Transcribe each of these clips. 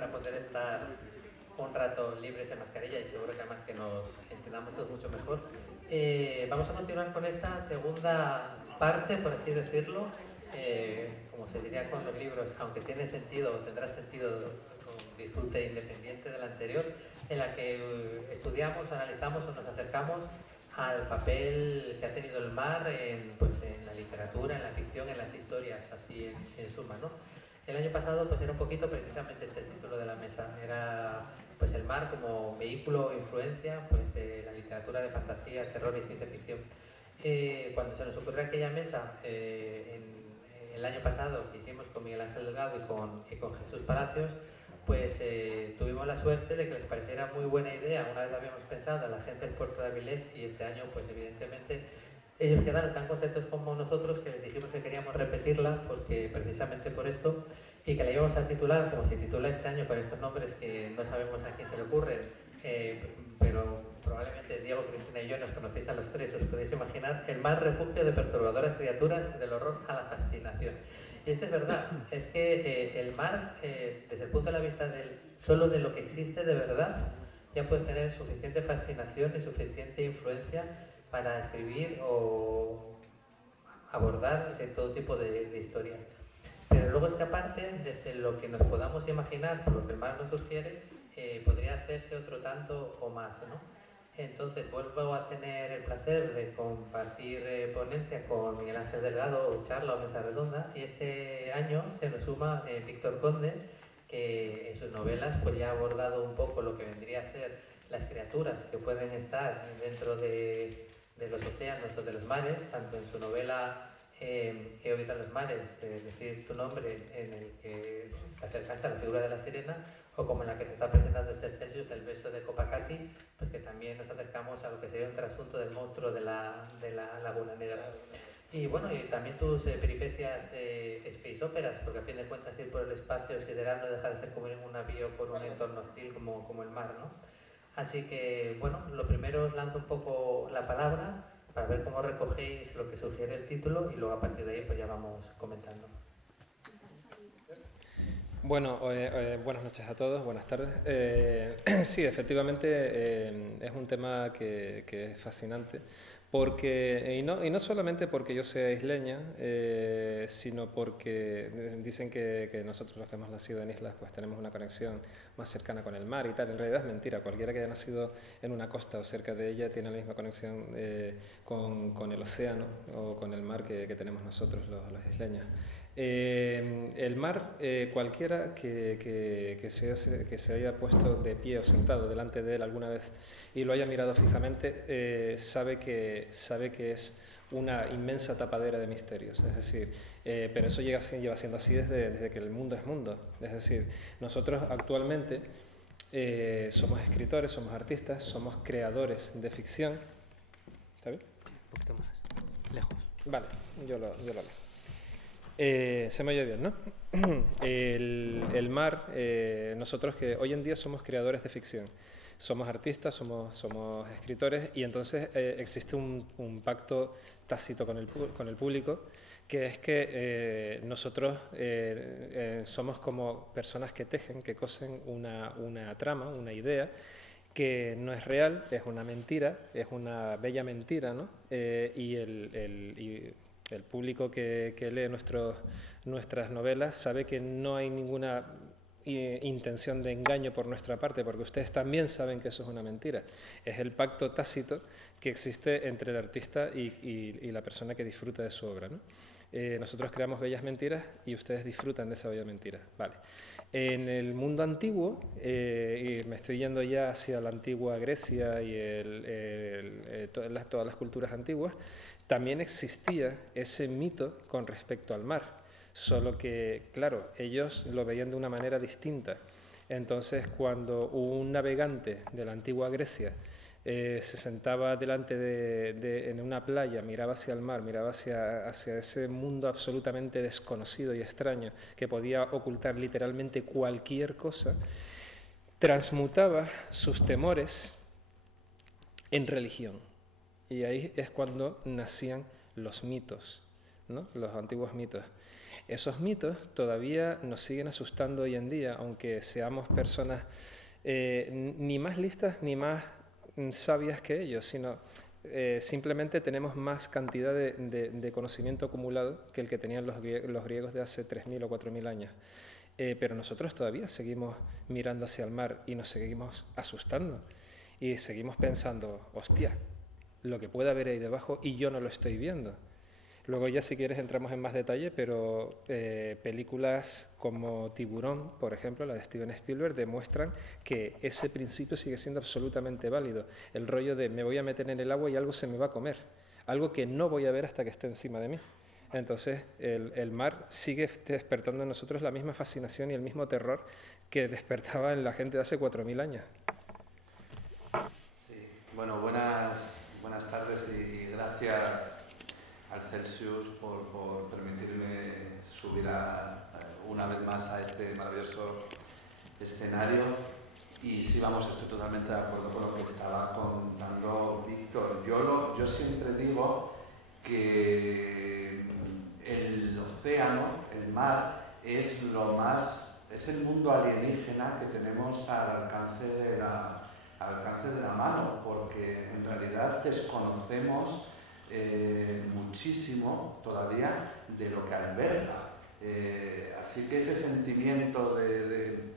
para poder estar un rato libres de mascarilla y seguro que además que nos entendamos todos mucho mejor. Vamos a continuar con esta segunda parte, por así decirlo, como se diría con los libros, aunque tiene sentido o tendrá sentido un disfrute independiente del anterior, en la que estudiamos, analizamos o nos acercamos al papel que ha tenido el mar en la literatura, en la ficción, en las historias, así en suma, ¿no? El año pasado pues era un poquito precisamente este el título de la mesa, era pues el mar como vehículo o influencia pues de la literatura de fantasía, terror y ciencia ficción. Cuando se nos ocurrió aquella mesa el año pasado que hicimos con Miguel Ángel Delgado y con Jesús Palacios, pues tuvimos la suerte de que les pareciera muy buena idea, una vez lo habíamos pensado, a la gente del puerto de Avilés, y este año pues evidentemente ellos quedaron tan contentos como nosotros que les dijimos que queríamos repetirla porque precisamente por esto, y que la íbamos a titular como se titula este año con estos nombres que no sabemos a quién se le ocurren, pero probablemente Diego, Cristina y yo nos conocéis a los tres, os podéis imaginar: el mar refugio de perturbadoras criaturas, del horror a la fascinación. Y esto es verdad, es que el mar, desde el punto de vista solo de lo que existe de verdad, ya puedes tener suficiente fascinación y suficiente influencia para escribir o abordar todo tipo de historias. Pero luego es que aparte, desde lo que nos podamos imaginar, por lo que el mar nos sugiere, podría hacerse otro tanto o más, ¿no? Entonces vuelvo a tener el placer de compartir ponencia con Miguel Ángel Delgado, o charla o mesa redonda, y este año se nos suma Víctor Conde, que en sus novelas pues ya ha abordado un poco lo que vendría a ser las criaturas que pueden estar dentro de los océanos o de los mares, tanto en su novela He oído a los mares decir tu nombre, en el que te acercaste a la figura de la sirena, o como en la que se está presentando este Celsius, el beso de Copacabana, pues que también nos acercamos a lo que sería un trasunto del monstruo de la Laguna Negra. Y bueno, y también tus peripecias de space operas, porque a fin de cuentas ir por el espacio sideral no deja de ser como ir en un navío por un entorno hostil como el mar, ¿no? Así que, bueno, lo primero os lanzo un poco la palabra para ver cómo recogéis lo que sugiere el título y luego a partir de ahí pues ya vamos comentando. Bueno, buenas noches a todos, buenas tardes. Sí, efectivamente es un tema que es fascinante, porque, y no solamente porque yo sea isleña, sino porque dicen que nosotros los que hemos nacido en islas pues tenemos una conexión más cercana con el mar y tal. En realidad es mentira, cualquiera que haya nacido en una costa o cerca de ella tiene la misma conexión con el océano o con el mar que tenemos nosotros los isleños. El mar, cualquiera que se haya puesto de pie o sentado delante de él alguna vez y lo haya mirado fijamente, sabe que es una inmensa tapadera de misterios. Es decir, pero eso lleva siendo así desde que el mundo es mundo. Es decir, nosotros actualmente somos escritores, somos artistas, somos creadores de ficción. ¿Está bien? Un poquito más lejos. Vale, yo lo leo. Se me oye bien, ¿no? El mar, nosotros que hoy en día somos creadores de ficción, somos artistas, somos escritores, y entonces existe un pacto tácito con el público, que es que nosotros somos como personas que tejen, que cosen una trama, una idea, que no es real, es una mentira, es una bella mentira, ¿no? Y el público que lee nuestras novelas sabe que no hay ninguna intención de engaño por nuestra parte, porque ustedes también saben que eso es una mentira. Es el pacto tácito que existe entre el artista y la persona que disfruta de su obra, ¿no? Nosotros creamos bellas mentiras y ustedes disfrutan de esa bella mentira. Vale. En el mundo antiguo, y me estoy yendo ya hacia la antigua Grecia y todas las culturas antiguas, también existía ese mito con respecto al mar, solo que, claro, ellos lo veían de una manera distinta. Entonces, cuando un navegante de la antigua Grecia se sentaba delante en una playa, miraba hacia el mar, miraba hacia ese mundo absolutamente desconocido y extraño que podía ocultar literalmente cualquier cosa, transmutaba sus temores en religión. Y ahí es cuando nacían los mitos, ¿no? Los antiguos mitos. Esos mitos todavía nos siguen asustando hoy en día, aunque seamos personas ni más listas ni más sabias que ellos, sino simplemente tenemos más cantidad de conocimiento acumulado que el que tenían los griegos de hace 3.000 o 4.000 años. Pero nosotros todavía seguimos mirando hacia el mar y nos seguimos asustando y seguimos pensando, hostia, lo que puede haber ahí debajo y yo no lo estoy viendo. Luego ya si quieres entramos en más detalle, pero películas como Tiburón, por ejemplo, la de Steven Spielberg, demuestran que ese principio sigue siendo absolutamente válido. El rollo de me voy a meter en el agua y algo se me va a comer, algo que no voy a ver hasta que esté encima de mí. Entonces el mar sigue despertando en nosotros la misma fascinación y el mismo terror que despertaba en la gente de hace 4.000 años. Sí, bueno, buenas tardes y gracias al Celsius por permitirme subir una vez más a este maravilloso escenario. Y sí, vamos, estoy totalmente de acuerdo con lo que estaba contando Víctor. Yo siempre digo que el océano, el mar, es el mundo alienígena que tenemos al alcance de la mano, porque en realidad desconocemos muchísimo todavía de lo que alberga. Así que ese sentimiento de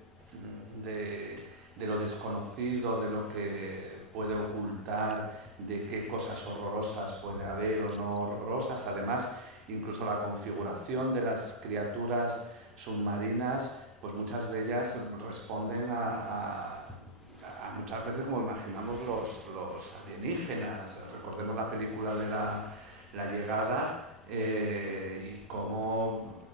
lo desconocido, de lo que puede ocultar, de qué cosas horrorosas puede haber o no horrorosas, además incluso la configuración de las criaturas submarinas, pues muchas de ellas responden a muchas veces como imaginamos los alienígenas. Recordemos la película de la llegada y cómo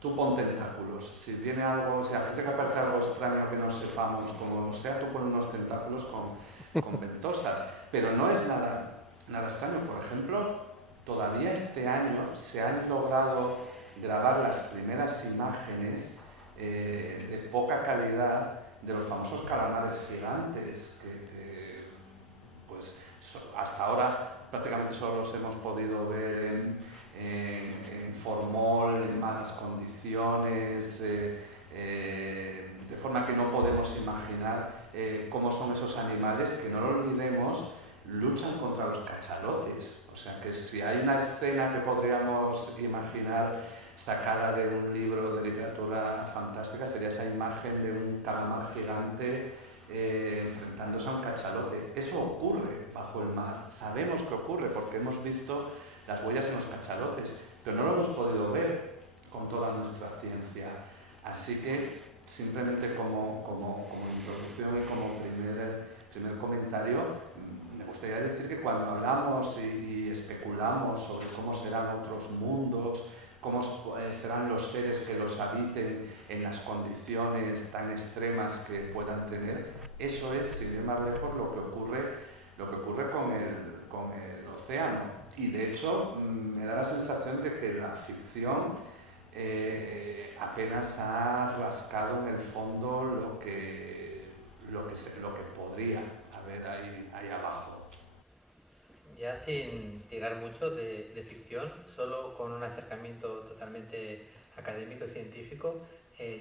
tú pon tentáculos. Si viene algo, si parece que aparece algo extraño que no sepamos, como sea, tú pon unos tentáculos con ventosas. Pero no es nada extraño. Por ejemplo, todavía este año se han logrado grabar las primeras imágenes de poca calidad de los famosos calamares gigantes, que pues hasta ahora prácticamente solo los hemos podido ver en formol, en malas condiciones, de forma que no podemos imaginar cómo son esos animales que, no lo olvidemos, luchan contra los cachalotes. O sea que si hay una escena que podríamos imaginar sacada de un libro de literatura fantástica, sería esa imagen de un calamar gigante enfrentándose a un cachalote. Eso ocurre bajo el mar, sabemos que ocurre porque hemos visto las huellas en los cachalotes, pero no lo hemos podido ver con toda nuestra ciencia. Así que simplemente como introducción y como primer comentario, me gustaría decir que cuando hablamos y especulamos sobre cómo serán otros mundos, cómo serán los seres que los habiten en las condiciones tan extremas que puedan tener, eso es, sin ir más lejos, lo que ocurre con el océano. Y de hecho, me da la sensación de que la ficción apenas ha rascado en el fondo lo que podría haber ahí abajo. Ya sin tirar mucho de ficción, solo con un acercamiento totalmente académico y científico,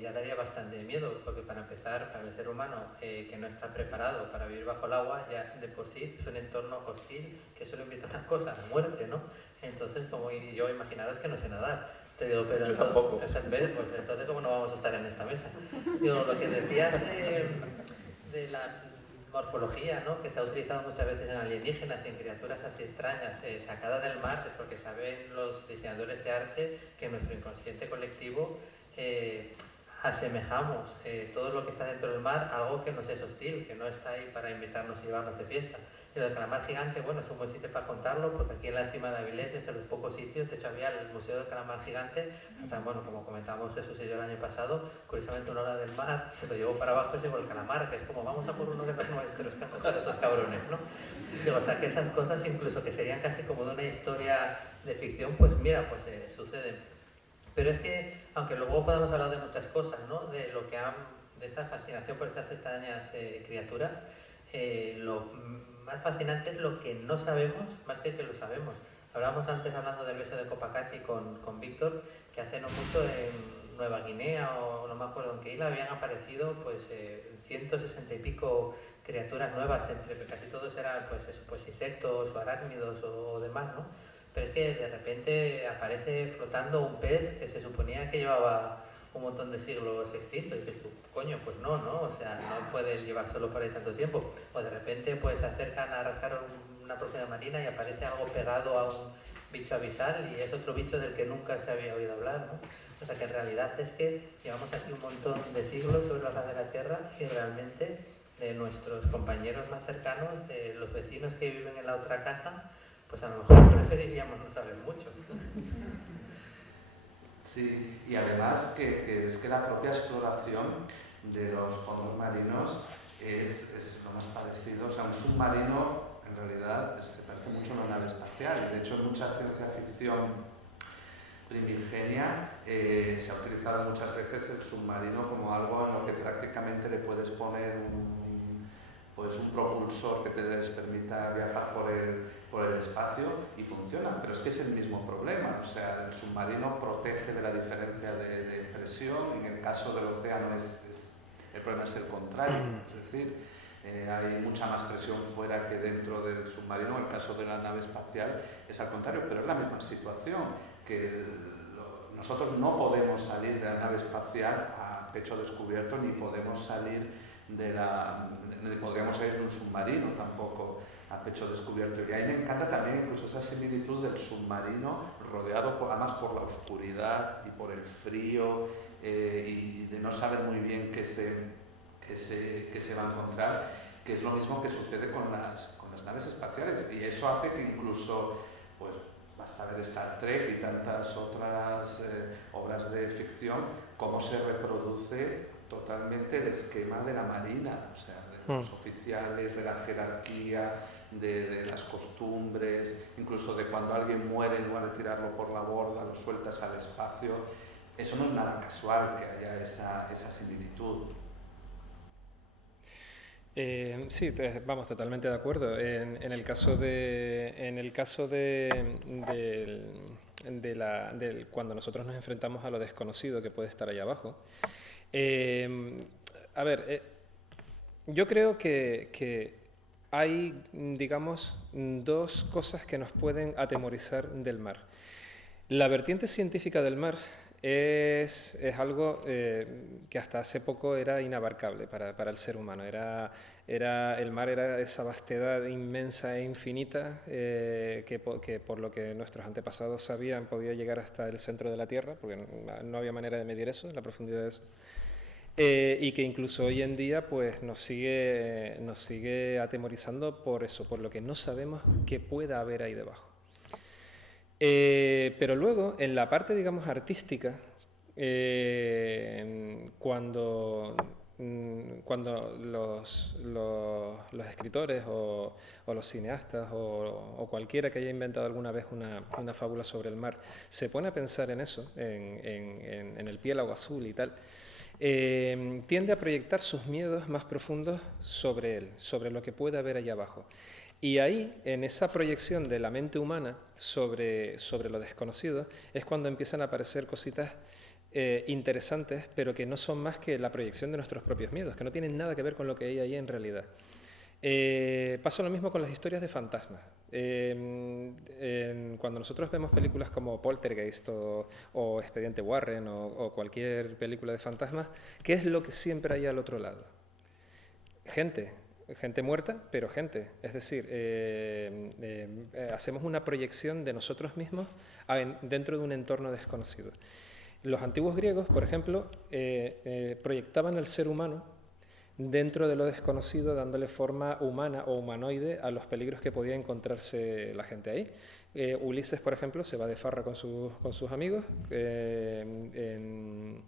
ya daría bastante miedo, porque para empezar, para el ser humano que no está preparado para vivir bajo el agua, ya de por sí es un entorno hostil que solo invita a una cosa, la muerte, ¿no? Entonces, como yo, imaginaros que no sé nadar. Te digo, pero yo tampoco. Pues entonces, ¿cómo no vamos a estar en esta mesa? Digo, lo que decías de la morfología, ¿no?, que se ha utilizado muchas veces en alienígenas y en criaturas así extrañas, sacada del mar, es porque saben los diseñadores de arte que en nuestro inconsciente colectivo asemejamos todo lo que está dentro del mar a algo que nos es hostil, que no está ahí para invitarnos y llevarnos de fiesta. Y el calamar gigante, bueno, es un buen sitio para contarlo, porque aquí en la cima de Avilés es de los pocos sitios. De hecho había el Museo del Calamar Gigante, o sea, bueno, como comentábamos Jesús y yo el año pasado, curiosamente una hora del mar se lo llevó para abajo y se llevó el calamar, que es como vamos a por uno de los nuestros, que han contado esos cabrones, ¿no? Digo, o sea, que esas cosas incluso que serían casi como de una historia de ficción, pues mira, pues suceden. Pero es que, aunque luego podamos hablar de muchas cosas, ¿no?, de lo que de esta fascinación por estas extrañas criaturas, lo más fascinante es lo que no sabemos, más que lo sabemos. Hablábamos antes, hablando del beso de Copacabana con Víctor, que hace no mucho en Nueva Guinea o no me acuerdo en qué isla habían aparecido pues 160 y pico criaturas nuevas, entre casi todos eran pues eso, pues insectos o arácnidos o demás, ¿no? Pero es que de repente aparece flotando un pez que se suponía que llevaba un montón de siglos extinto, y dices tú, coño, pues no, o sea, no puede llevar solo por ahí tanto tiempo. O de repente pues se acercan a rascar una profundidad marina y aparece algo pegado a un bicho abisal y es otro bicho del que nunca se había oído hablar, ¿no? O sea que en realidad es que llevamos aquí un montón de siglos sobre la faz de la Tierra y realmente de nuestros compañeros más cercanos, de los vecinos que viven en la otra casa, pues a lo mejor preferiríamos no saber mucho. Sí, y además que es que la propia exploración de los fondos marinos es lo más parecido, o sea, un submarino en realidad se parece mucho a una nave espacial, y de hecho en mucha ciencia ficción primigenia se ha utilizado muchas veces el submarino como algo en lo que prácticamente le puedes poner un propulsor que te les permita viajar por el espacio y funciona, pero es que es el mismo problema, o sea, el submarino protege de la diferencia de presión, en el caso del océano el problema es el contrario, es decir, hay mucha más presión fuera que dentro del submarino, en el caso de la nave espacial es al contrario, pero es la misma situación, que nosotros no podemos salir de la nave espacial a pecho descubierto, ni podemos salir ni podríamos salir de un submarino tampoco a pecho descubierto. Y ahí me encanta también incluso esa similitud del submarino rodeado además por la oscuridad y por el frío y de no saber muy bien qué se va a encontrar, que es lo mismo que sucede con las naves espaciales. Y eso hace que incluso, pues, basta ver Star Trek y tantas otras obras de ficción, cómo se reproduce totalmente el esquema de la marina, o sea, de los oficiales, de la jerarquía, de las costumbres, incluso de cuando alguien muere, en lugar de tirarlo por la borda, lo sueltas al espacio. Eso no es nada casual que haya esa similitud. Sí, vamos, totalmente de acuerdo. En el caso de cuando nosotros nos enfrentamos a lo desconocido que puede estar ahí abajo. A ver, yo creo que hay, digamos, dos cosas que nos pueden atemorizar del mar. La vertiente científica del mar es algo que hasta hace poco era inabarcable para el ser humano. El mar era esa vastedad inmensa e infinita que por lo que nuestros antepasados sabían podía llegar hasta el centro de la Tierra, porque no había manera de medir eso, la profundidad de eso. Y que incluso hoy en día pues, nos sigue atemorizando por eso, por lo que no sabemos qué pueda haber ahí debajo. Pero luego, en la parte, digamos, artística, cuando los escritores o los cineastas o cualquiera que haya inventado alguna vez una fábula sobre el mar se pone a pensar en eso, en el piélago azul y tal, tiende a proyectar sus miedos más profundos sobre él, sobre lo que puede haber allá abajo. Y ahí, en esa proyección de la mente humana sobre lo desconocido, es cuando empiezan a aparecer cositas interesantes, pero que no son más que la proyección de nuestros propios miedos, que no tienen nada que ver con lo que hay ahí en realidad. Pasa lo mismo con las historias de fantasmas. Cuando nosotros vemos películas como Poltergeist o Expediente Warren o cualquier película de fantasmas, ¿qué es lo que siempre hay al otro lado? Gente muerta, pero gente. Es decir, hacemos una proyección de nosotros mismos dentro de un entorno desconocido. Los antiguos griegos, por ejemplo, proyectaban al ser humano dentro de lo desconocido, dándole forma humana o humanoide a los peligros que podía encontrarse la gente ahí. Ulises, por ejemplo, se va de farra con sus amigos en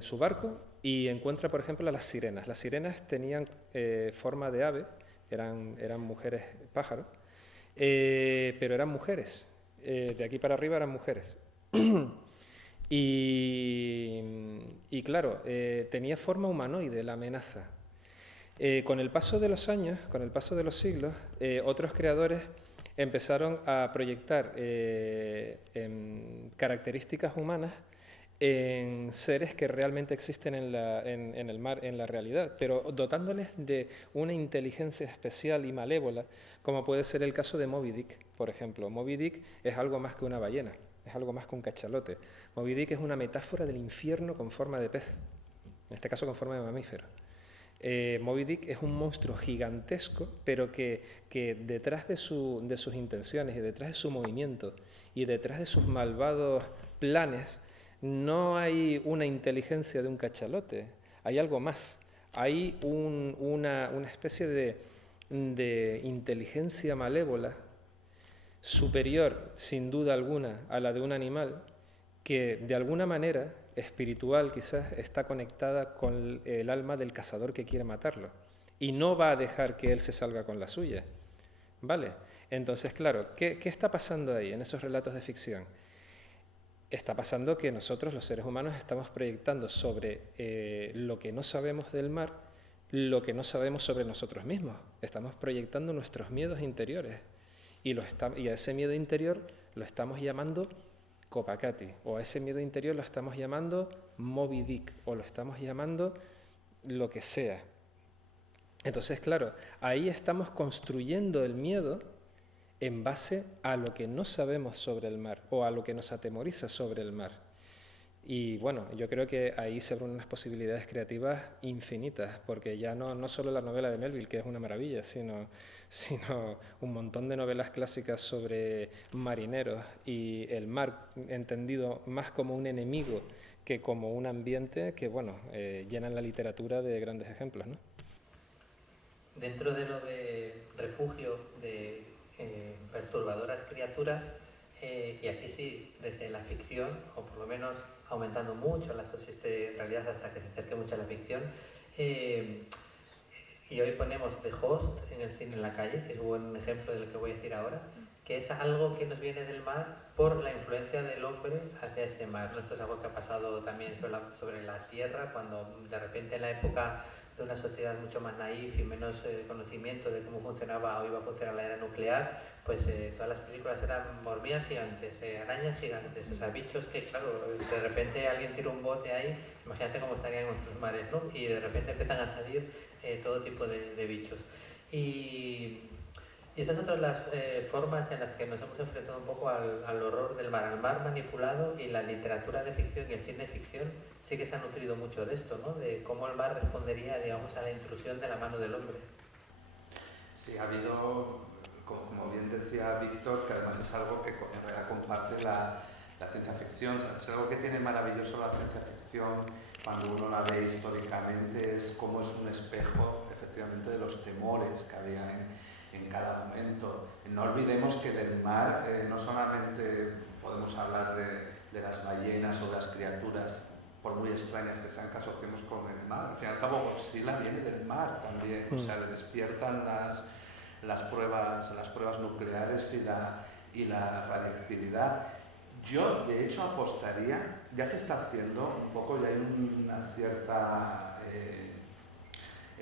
su barco y encuentra, por ejemplo, a las sirenas. Las sirenas tenían forma de ave, eran mujeres pájaros, pero eran mujeres. De aquí para arriba eran mujeres. Y claro, tenía forma humanoide la amenaza. Con el paso de los años, con el paso de los siglos, otros creadores empezaron a proyectar características humanas en seres que realmente existen en el mar, en la realidad, pero dotándoles de una inteligencia especial y malévola, como puede ser el caso de Moby Dick, por ejemplo. Moby Dick es algo más que una ballena, es algo más que un cachalote. Moby Dick es una metáfora del infierno con forma de pez, en este caso con forma de mamífero. Moby Dick es un monstruo gigantesco, pero que detrás de sus intenciones y detrás de su movimiento y detrás de sus malvados planes no hay una inteligencia de un cachalote, hay algo más. Hay una especie de inteligencia malévola superior, sin duda alguna, a la de un animal, que de alguna manera, espiritual quizás, está conectada con el alma del cazador que quiere matarlo. Y no va a dejar que él se salga con la suya. ¿Vale? Entonces, claro, ¿qué está pasando ahí en esos relatos de ficción? Está pasando que nosotros, los seres humanos, estamos proyectando sobre lo que no sabemos del mar, lo que no sabemos sobre nosotros mismos. Estamos proyectando nuestros miedos interiores. Y a ese miedo interior lo estamos llamando Copacabana, o a ese miedo interior lo estamos llamando Moby Dick, o lo estamos llamando lo que sea. Entonces, claro, ahí estamos construyendo el miedo en base a lo que no sabemos sobre el mar o a lo que nos atemoriza sobre el mar. Y bueno, yo creo que ahí se abren unas posibilidades creativas infinitas, porque ya no solo la novela de Melville, que es una maravilla, sino un montón de novelas clásicas sobre marineros y el mar entendido más como un enemigo que como un ambiente que, bueno, llenan la literatura de grandes ejemplos, ¿no? Dentro de lo de refugio de perturbadoras criaturas, y aquí sí, desde la ficción, o por lo menos aumentando mucho la realidad hasta que se acerque mucho a la ficción, y hoy ponemos The Host en el cine en la calle, que es un buen ejemplo de lo que voy a decir ahora, que es algo que nos viene del mar por la influencia del hombre hacia ese mar. Esto es algo que ha pasado también sobre la Tierra, cuando de repente en la época de una sociedad mucho más naif y menos conocimiento de cómo funcionaba o iba a funcionar la era nuclear, pues todas las películas eran hormigas gigantes, arañas gigantes, o sea, bichos que, claro, de repente alguien tira un bote ahí, imagínate cómo estarían nuestros mares, ¿no? Y de repente empiezan a salir todo tipo de bichos. Y esas son todas las formas en las que nos hemos enfrentado un poco al horror del mar, al mar manipulado, y la literatura de ficción y el cine de ficción sí que se ha nutrido mucho de esto, ¿no? De cómo el mar respondería, digamos, a la intrusión de la mano del hombre. Sí, ha habido, como bien decía Víctor, que además es algo que en realidad comparte la ciencia ficción. O sea, es algo que tiene maravilloso la ciencia ficción cuando uno la ve históricamente, es como es un espejo, efectivamente, de los temores que había en cada momento. No olvidemos que del mar no solamente podemos hablar de las ballenas o de las criaturas, por muy extrañas que sean, que asociemos con el mar. Al fin y al cabo, Godzilla viene del mar también, o sea, le despiertan las pruebas nucleares y la radiactividad. Yo, de hecho, apostaría, ya se está haciendo un poco, ya hay una cierta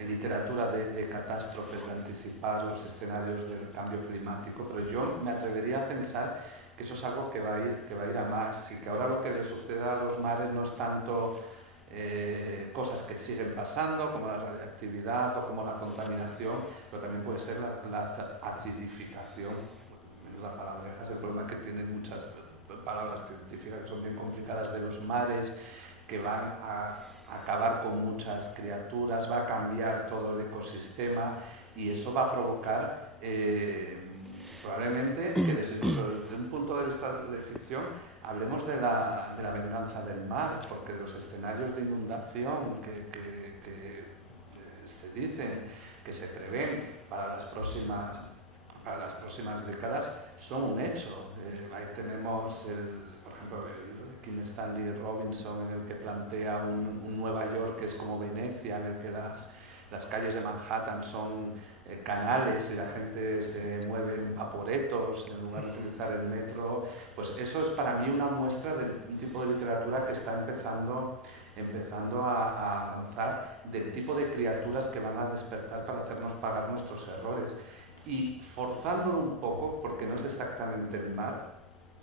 literatura de catástrofes, de anticipar los escenarios del cambio climático, pero yo me atrevería a pensar que eso es algo que va a ir a más, y que ahora lo que le suceda a los mares no es tanto cosas que siguen pasando, como la radiactividad o como la contaminación, pero también puede ser la acidificación. Menuda palabreja, es el problema que tienen muchas palabras científicas que son bien complicadas, de los mares, que van a acabar con muchas criaturas, va a cambiar todo el ecosistema, y eso va a provocar probablemente que desde un punto de vista de ficción hablemos de la venganza del mar, porque los escenarios de inundación que se dicen, que se prevén para las próximas décadas, son un hecho. Ahí tenemos, por ejemplo, el Kim Stanley Robinson, en el que plantea un Nueva York que es como Venecia, en el que las calles de Manhattan son canales y la gente se mueve en vaporetos en lugar de utilizar el metro. Pues eso es para mí una muestra del tipo de literatura que está empezando a avanzar, del tipo de criaturas que van a despertar para hacernos pagar nuestros errores. y forzándolo un poco, porque no es exactamente el mar,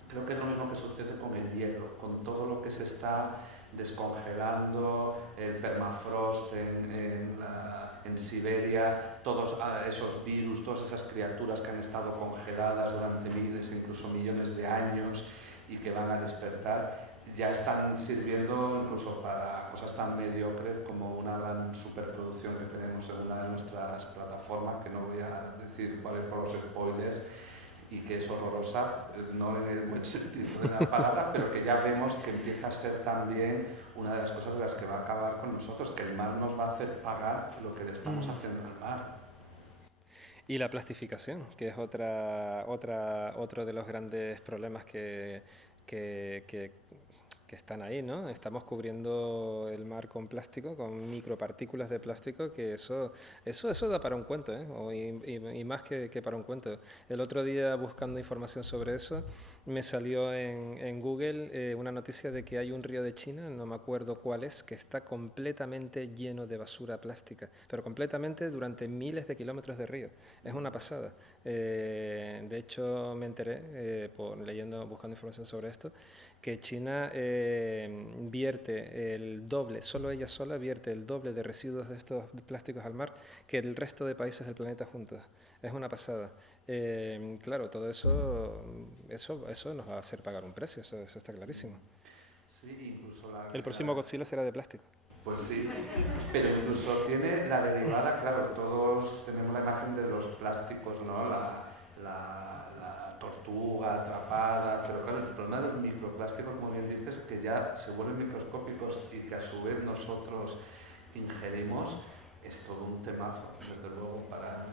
creo que es lo mismo que sucede con el hielo, con todo lo que se está descongelando, el permafrost en Siberia, todos esos virus, todas esas criaturas que han estado congeladas durante miles, incluso millones de años y que van a despertar, ya están sirviendo incluso para cosas tan mediocres como una gran superproducción que tenemos en una de nuestras plataformas, que no voy a decir cuál es por los spoilers, y que es horrorosa, no en el buen sentido de la palabra, pero que ya vemos que empieza a ser también una de las cosas de las que va a acabar con nosotros, que el mar nos va a hacer pagar lo que le estamos haciendo al mar. Y la plastificación, que es otro de los grandes problemas que están ahí, ¿no? Estamos cubriendo el mar con plástico, con micropartículas de plástico, que eso da para un cuento, ¿eh? Y más que para un cuento. El otro día, buscando información sobre eso, me salió en Google una noticia de que hay un río de China, no me acuerdo cuál es, que está completamente lleno de basura plástica, pero completamente durante miles de kilómetros de río. Es una pasada. De hecho, me enteré, buscando información sobre esto, que China vierte el doble, solo ella sola vierte el doble de residuos de estos plásticos al mar que el resto de países del planeta juntos. Es una pasada. Claro, todo eso nos va a hacer pagar un precio, eso está clarísimo. Sí, incluso El próximo Godzilla será de plástico. Pues sí, pero incluso tiene la derivada, claro, todos tenemos la imagen de los plásticos, ¿no? La tortuga atrapada, pero claro, el problema de los microplásticos, como bien dices, que ya se vuelven microscópicos y que a su vez nosotros ingerimos, es todo un temazo, desde luego, para...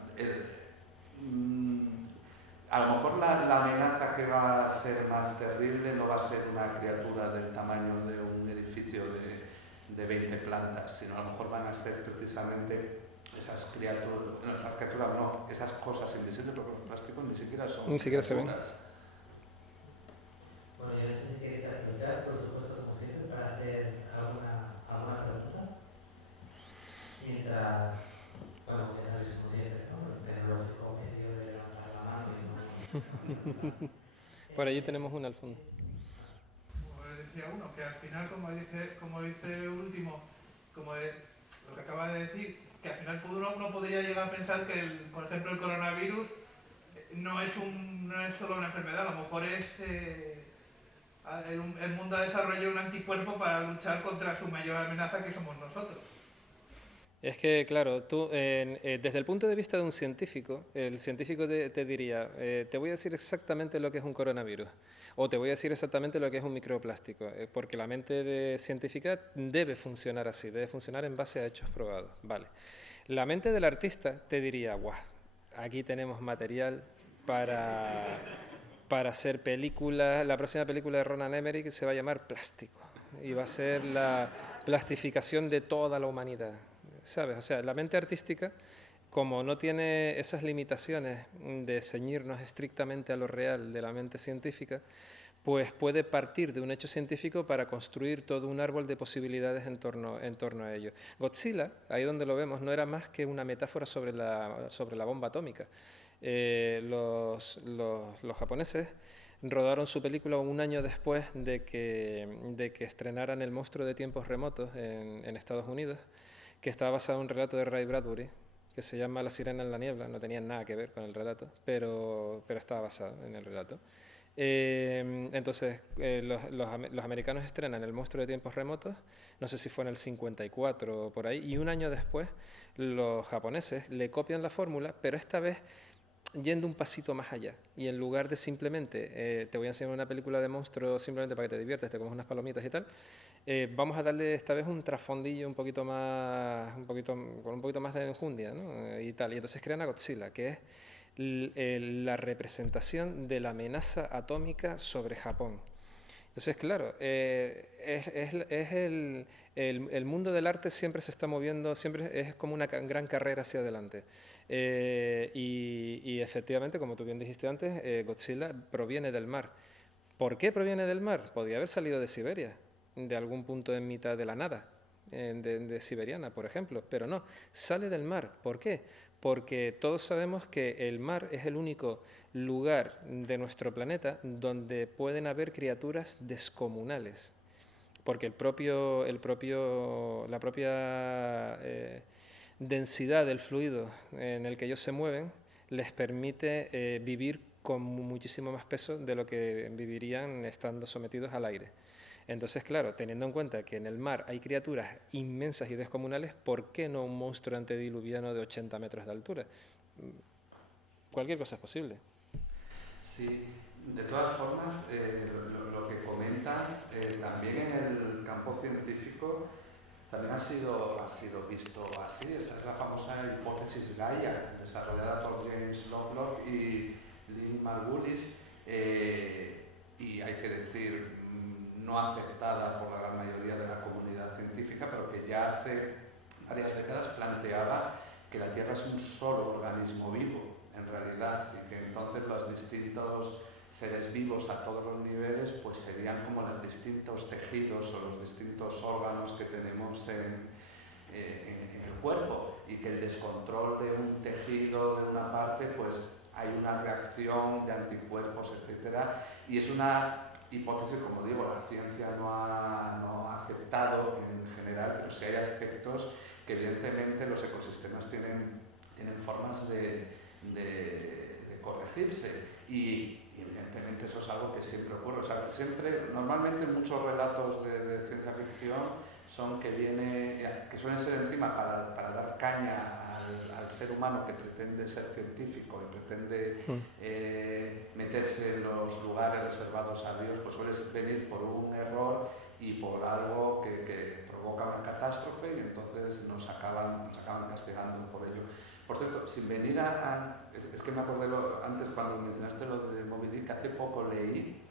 a lo mejor la amenaza que va a ser más terrible no va a ser una criatura del tamaño de un edificio de 20 plantas, sino a lo mejor van a ser precisamente esas criaturas, esas cosas invisibles, porque los plásticos ni siquiera son... Ni siquiera se ven. Bueno, yo no sé si queréis aprovechar, por supuesto, como siempre, para hacer alguna pregunta. Mientras, bueno, ya sabéis como siempre, ¿no? El tecnológico medio de levantar la mano y no... Por allí tenemos una al fondo. Decía uno, que al final, como dice último, lo que acaba de decir, que al final uno podría llegar a pensar que, por ejemplo, el coronavirus no es solo una enfermedad, a lo mejor es el mundo ha desarrollado un anticuerpo para luchar contra su mayor amenaza, que somos nosotros. Es que, claro, tú, desde el punto de vista de un científico, el científico te diría, te voy a decir exactamente lo que es un coronavirus, o te voy a decir exactamente lo que es un microplástico, porque la mente científica debe funcionar así, debe funcionar en base a hechos probados. Vale. La mente del artista te diría, guau, aquí tenemos material para hacer películas. La próxima película de Roland Emmerich se va a llamar Plástico, y va a ser la plastificación de toda la humanidad. ¿Sabes? O sea, la mente artística, como no tiene esas limitaciones de ceñirnos estrictamente a lo real de la mente científica, pues puede partir de un hecho científico para construir todo un árbol de posibilidades en torno a ello. Godzilla, ahí donde lo vemos, no era más que una metáfora sobre la bomba atómica. Los japoneses rodaron su película un año después de que estrenaran El monstruo de tiempos remotos en Estados Unidos, que estaba basado en un relato de Ray Bradbury, que se llama La sirena en la niebla. No tenía nada que ver con el relato, pero estaba basado en el relato. Entonces, los americanos estrenan El monstruo de tiempos remotos, no sé si fue en el 54 o por ahí, y un año después los japoneses le copian la fórmula, pero esta vez yendo un pasito más allá. Y en lugar de simplemente, te voy a enseñar una película de monstruos simplemente para que te diviertas, te comes unas palomitas y tal, vamos a darle esta vez un trasfondillo con un poquito más de enjundia, ¿no? Y tal. Y entonces crean a Godzilla, que es la representación de la amenaza atómica sobre Japón. Entonces, claro, el mundo del arte siempre se está moviendo, siempre es como una gran carrera hacia adelante. Y efectivamente, como tú bien dijiste antes, Godzilla proviene del mar. ¿Por qué proviene del mar? Podría haber salido de Siberia, de algún punto en mitad de la nada, de siberiana, por ejemplo, pero no, sale del mar. ¿Por qué? Porque todos sabemos que el mar es el único lugar de nuestro planeta donde pueden haber criaturas descomunales, porque la propia densidad del fluido en el que ellos se mueven les permite vivir con muchísimo más peso de lo que vivirían estando sometidos al aire. Entonces, claro, teniendo en cuenta que en el mar hay criaturas inmensas y descomunales, ¿por qué no un monstruo antediluviano de 80 metros de altura? Cualquier cosa es posible. Sí, de todas formas, lo que comentas, también en el campo científico, también ha sido visto así. Esa es la famosa hipótesis Gaia, desarrollada por James Lovelock y Lynn Margulis, y hay que decir, no aceptada por la gran mayoría de la comunidad científica, pero que ya hace varias décadas planteaba que la Tierra es un solo organismo vivo, en realidad, y que entonces los distintos seres vivos a todos los niveles pues serían como los distintos tejidos o los distintos órganos que tenemos en el cuerpo, y que el descontrol de un tejido de una parte pues hay una reacción de anticuerpos, etcétera, y es una hipótesis, como digo, la ciencia no ha aceptado en general, pero sí hay aspectos que evidentemente los ecosistemas tienen formas de corregirse, y evidentemente eso es algo que siempre ocurre. O sea, normalmente muchos relatos de ciencia ficción son que suelen ser encima para dar caña al ser humano que pretende ser científico y pretende meterse en los lugares reservados a Dios, pues suele venir por un error y por algo que provoca una catástrofe, y entonces nos acaban castigando por ello. Por cierto, sin venir es que me acordé antes cuando mencionaste lo de Moby Dick, hace poco leí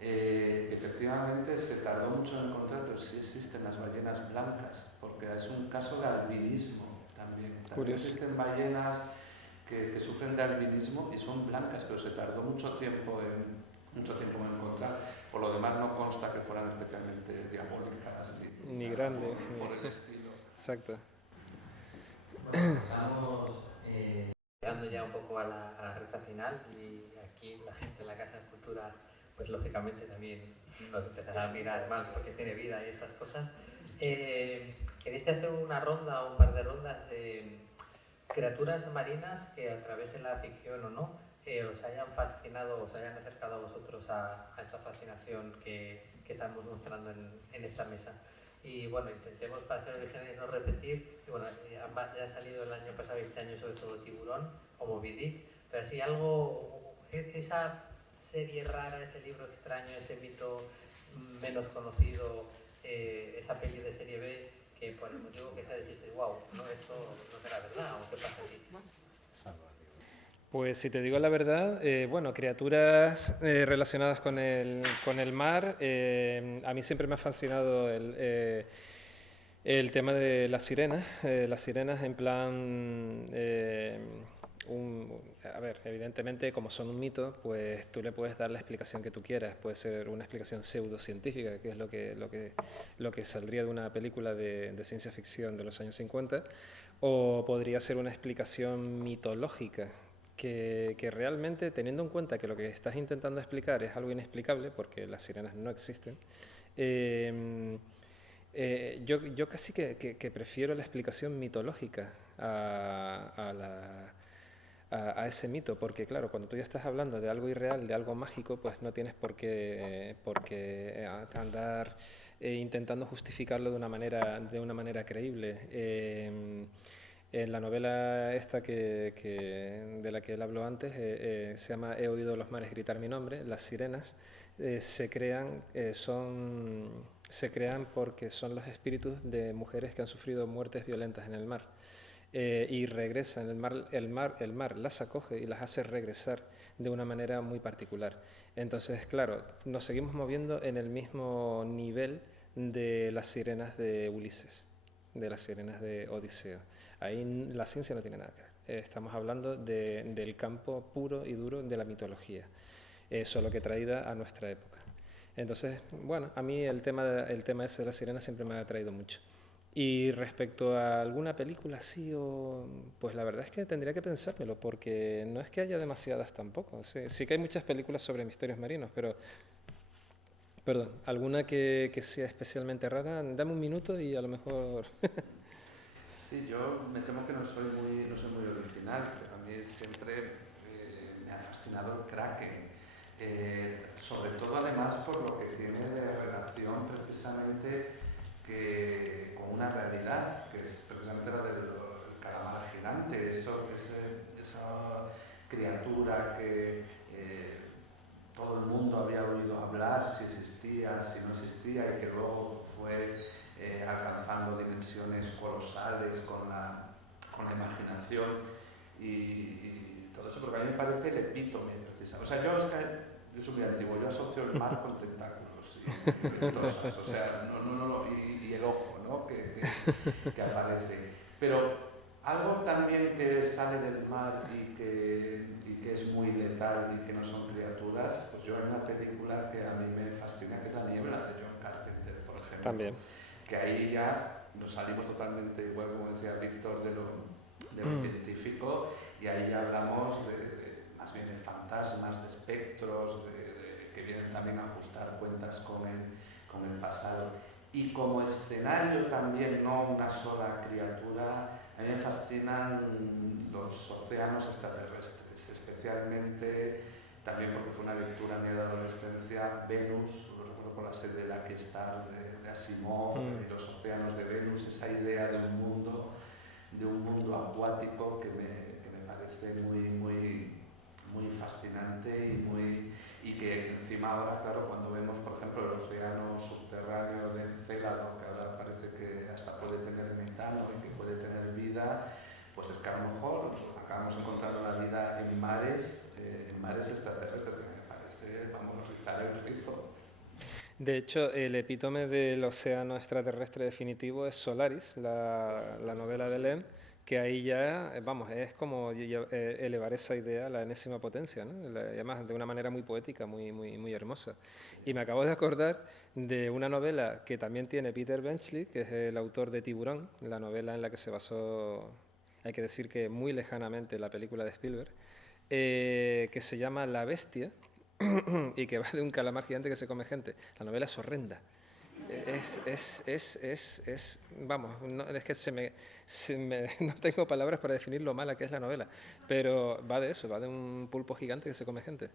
efectivamente se tardó mucho en encontrar, pero sí existen las ballenas blancas, porque es un caso de albinismo también. También existen ballenas que sufren de albinismo y son blancas, pero se tardó mucho tiempo en encontrar. Por lo demás no consta que fueran especialmente diabólicas ni grandes, por el estilo. Exacto. Bueno, estamos llegando ya un poco a la recta final, y aquí la gente en la Casa de Cultura pues lógicamente también nos empezará a mirar mal porque tiene vida y estas cosas. ¿Queréis hacer una ronda o un par de rondas de criaturas marinas que a través de la ficción o no os hayan fascinado, os hayan acercado a vosotros a esta fascinación que estamos mostrando en esta mesa? Y bueno, intentemos, para ser originales, no repetir. Y bueno, ya ha salido el año pasado y este año sobre todo Tiburón o Moby Dick, pero si algo, esa serie rara, ese libro extraño, ese mito menos conocido, esa peli de serie B que por el motivo que sea dijiste, wow, no, esto no será verdad, o qué pasa aquí. Pues si te digo la verdad, bueno, criaturas relacionadas con el mar, a mí siempre me ha fascinado el tema de las sirenas en plan, a ver, evidentemente como son un mito, pues tú le puedes dar la explicación que tú quieras, puede ser una explicación pseudocientífica, que es lo que saldría de una película de ciencia ficción de los años 50, o podría ser una explicación mitológica, que realmente, teniendo en cuenta que lo que estás intentando explicar es algo inexplicable, porque las sirenas no existen, yo casi que prefiero la explicación mitológica a ese mito, porque claro, cuando tú ya estás hablando de algo irreal, de algo mágico, pues no tienes por qué andar intentando justificarlo de una manera creíble. En la novela esta de la que él habló antes, se llama He oído los mares gritar mi nombre. Las sirenas se crean porque son los espíritus de mujeres que han sufrido muertes violentas en el mar. Y regresan, el mar las acoge y las hace regresar de una manera muy particular. Entonces, claro, nos seguimos moviendo en el mismo nivel de las sirenas de Ulises, de las sirenas de Odiseo. Ahí la ciencia no tiene nada que ver. Estamos hablando del campo puro y duro de la mitología, solo que traída a nuestra época. Entonces, bueno, a mí el tema ese de la sirena siempre me ha atraído mucho. Y respecto a alguna película así, pues la verdad es que tendría que pensármelo, porque no es que haya demasiadas tampoco. Sí que hay muchas películas sobre misterios marinos, pero, perdón, alguna que sea especialmente rara, dame un minuto y a lo mejor... Sí, yo me temo que no soy muy original, pero a mí siempre me ha fascinado el Kraken. Sobre todo además por lo que tiene de relación precisamente con una realidad, que es precisamente la del calamar gigante, esa criatura que todo el mundo había oído hablar, si existía, si no existía, y que luego fue alcanzando dimensiones colosales con la imaginación y todo eso, porque a mí me parece el epítome precisamente. O sea, yo soy muy antiguo, yo asocio el mar con tentáculos y ventosas, o sea, y el ojo, ¿no? que aparece. Pero algo también que sale del mar y que es muy letal y que no son criaturas, pues yo hay una película que a mí me fascina, que es La niebla, de John Carpenter, por ejemplo. También. Que ahí ya nos salimos totalmente, igual como decía Víctor, de lo científico, y ahí ya hablamos más bien de fantasmas, de espectros, que vienen también a ajustar cuentas con el pasado. Y como escenario también, no una sola criatura, a mí me fascinan los océanos extraterrestres, especialmente también porque fue una lectura mía de adolescencia, Venus, lo recuerdo con la serie de Lucky Star de Asimov, y los océanos de Venus, esa idea de un mundo acuático que me parece muy fascinante y que encima ahora, claro, cuando vemos, por ejemplo, el océano subterráneo de Encélado, que ahora parece que hasta puede tener metano y que puede tener vida, pues es que a lo mejor acabamos encontrando la vida en mares extraterrestres, que me parece, vamos, rizar el rizo. De hecho, el epítome del océano extraterrestre definitivo es Solaris, la novela de Lem, que ahí ya, vamos, es como elevar esa idea a la enésima potencia, ¿no? Además, de una manera muy poética, muy hermosa. Y me acabo de acordar de una novela que también tiene Peter Benchley, que es el autor de Tiburón, la novela en la que se basó, hay que decir que muy lejanamente, la película de Spielberg, que se llama La Bestia, y que va de un calamar gigante que se come gente. La novela es horrenda. Vamos, no, es que no tengo palabras para definir lo mala que es la novela, pero va de eso, va de un pulpo gigante que se come gente.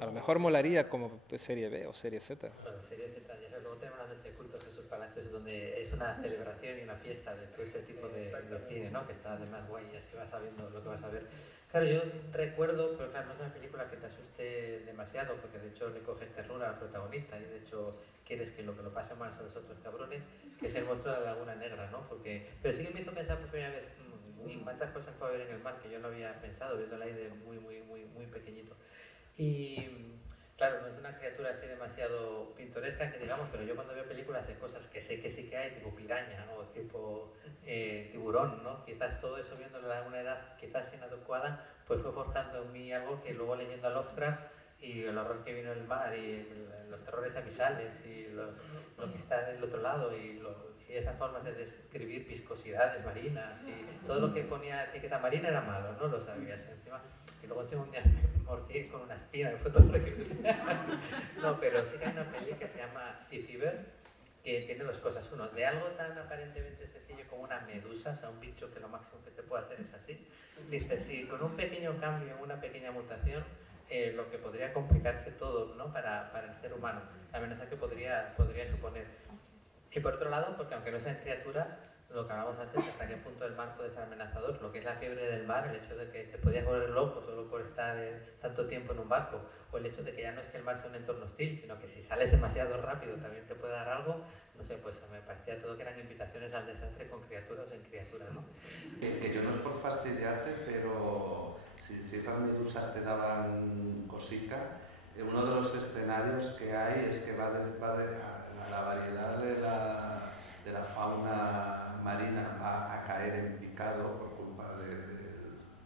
A lo mejor molaría como serie B o serie Z. Bueno, serie Z, ya sabes, luego tenemos la noche de cultos Jesús Palacios, donde es una celebración y una fiesta de todo este tipo de cine, ¿no? Que está además guay, y así vas sabiendo lo que vas a ver. Claro, yo recuerdo, pero claro, no es una película que te asuste demasiado, porque de hecho le coges ternura al protagonista y de hecho quieres que lo pase mal son los otros cabrones, que es el monstruo de la Laguna Negra, ¿no? Pero sí que me hizo pensar por primera vez, cuántas cosas puede haber en el mar que yo no había pensado, viéndola ahí de muy pequeñito. Y claro, no es una criatura así demasiado pintoresca que digamos, pero yo cuando veo películas de cosas que sé que sí que hay, tipo piraña o tipo tiburón, ¿no? Quizás todo eso viéndolo a una edad quizás inadecuada, pues fue forjando en mí algo que luego leyendo a Lovecraft y el horror que vino del mar y los terrores abisales y lo que está del otro lado y esas formas de describir viscosidades marinas y todo lo que ponía etiqueta marina era malo, no lo sabías encima. Y luego tengo un día me mordí con una espina y fue todo horrible. No, pero sí que hay una peli que se llama Sea Fever, que tiene dos cosas. Uno, de algo tan aparentemente sencillo como una medusa, o sea, un bicho que lo máximo que te puede hacer es así. Dice, sí, con un pequeño cambio, una pequeña mutación, lo que podría complicarse todo, ¿no? para el ser humano, la amenaza que podría suponer. Y por otro lado, porque aunque no sean criaturas, lo que hablamos antes, hasta qué punto el mar puede ser amenazador, lo que es la fiebre del mar, el hecho de que te podías volver loco solo por estar tanto tiempo en un barco, o el hecho de que ya no es que el mar sea un entorno hostil, sino que si sales demasiado rápido también te puede dar algo, no sé, pues me parecía todo que eran invitaciones al desastre con criaturas en criaturas, ¿no? Que yo no es por fastidiarte, pero si esas medusas te daban cosica, uno de los escenarios que hay es que va a la variedad de la fauna marina va a caer en picado por culpa de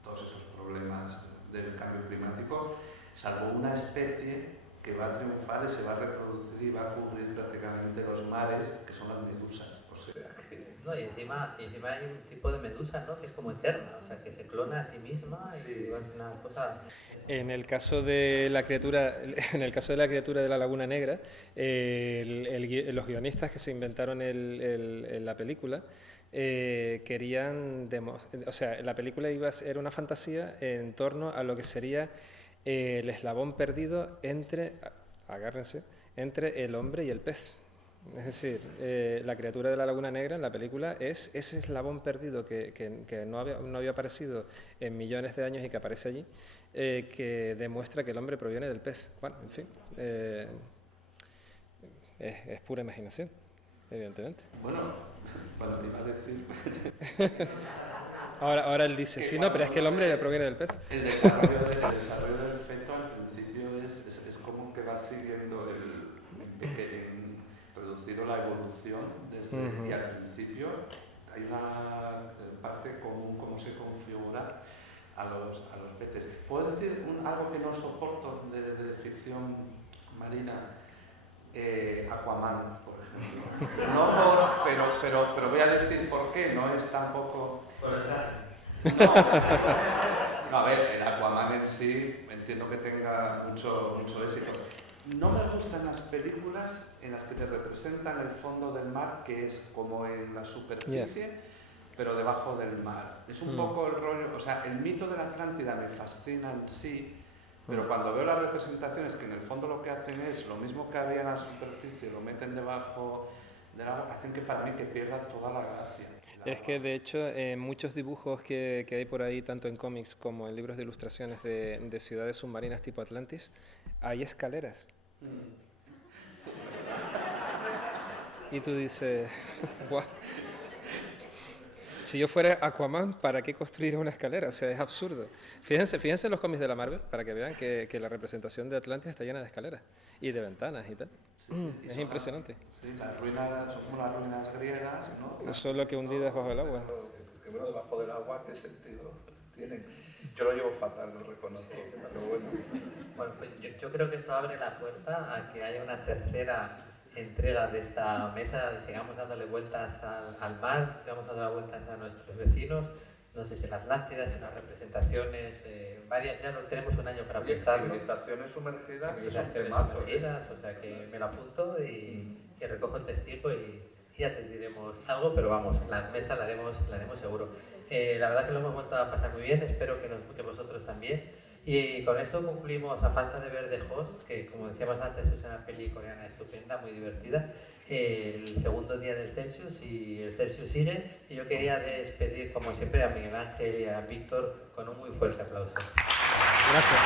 todos esos problemas del cambio climático, salvo una especie que va a triunfar y se va a reproducir y va a cubrir prácticamente los mares, que son las medusas. O sea que... No, y encima hay un tipo de medusa, ¿no? Que es como eterna, o sea, que se clona a sí misma y Sí. es una cosa... En el caso de la criatura, de la Laguna Negra, los guionistas que se inventaron la película querían, o sea, la película era una fantasía en torno a lo que sería el eslabón perdido agárrense, entre el hombre y el pez. Es decir, la criatura de la Laguna Negra en la película es ese eslabón perdido que no había aparecido en millones de años y que aparece allí, que demuestra que el hombre proviene del pez. Bueno, en fin, es pura imaginación, evidentemente. Bueno, te iba a decir... Ahora él dice, sí, no, pero es que el hombre proviene del pez. El desarrollo del feto al principio es como que va siguiendo reducido la evolución y al principio hay una parte común, cómo se configura a los peces. ¿Puedo decir algo que no soporto de ficción marina? Aquaman, por ejemplo. Pero voy a decir por qué, no es tampoco... Por el traje. No, a ver, el Aquaman en sí entiendo que tenga mucho éxito. No me gustan las películas en las que te representan el fondo del mar, que es como en la superficie, pero debajo del mar. Es un poco el rollo, o sea, el mito de la Atlántida me fascina en sí, pero cuando veo las representaciones que en el fondo lo que hacen es lo mismo que había en la superficie, lo meten debajo del agua, hacen que para mí que pierda toda la gracia. Es que de hecho en muchos dibujos que hay por ahí, tanto en cómics como en libros de ilustraciones de ciudades submarinas tipo Atlantis, hay escaleras. Y tú dices, guau. Si yo fuera Aquaman, ¿para qué construir una escalera? O sea, es absurdo. Fíjense en los cómics de la Marvel, para que vean que la representación de Atlantis está llena de escaleras y de ventanas y tal. Es impresionante. Sí, las ruinas son como las ruinas griegas, ¿no? Solo que hundidas bajo el agua. Que bueno, debajo del agua, ¿qué sentido tiene? Yo lo llevo fatal, lo reconozco, pero bueno. Bueno, pues yo creo que esto abre la puerta a que haya una tercera entrega de esta mesa y sigamos dándole vueltas al mar, sigamos dándole vueltas a nuestros vecinos, no sé si en la Atlántida, si en las representaciones, varias, ya no tenemos un año para pensarlo. Civilizaciones sumergidas, Civilizaciones sumergidas, o sea que me lo apunto y recojo el testigo y ya te diremos algo, pero vamos, la mesa la haremos seguro. La verdad que lo hemos vuelto a pasar muy bien, espero que vosotros también. Y con esto concluimos, a falta de ver The Host, que como decíamos antes es una peli coreana estupenda, muy divertida, el segundo día del Celsius y el Celsius sigue. Y yo quería despedir, como siempre, a Miguel Ángel y a Víctor con un muy fuerte aplauso. Gracias.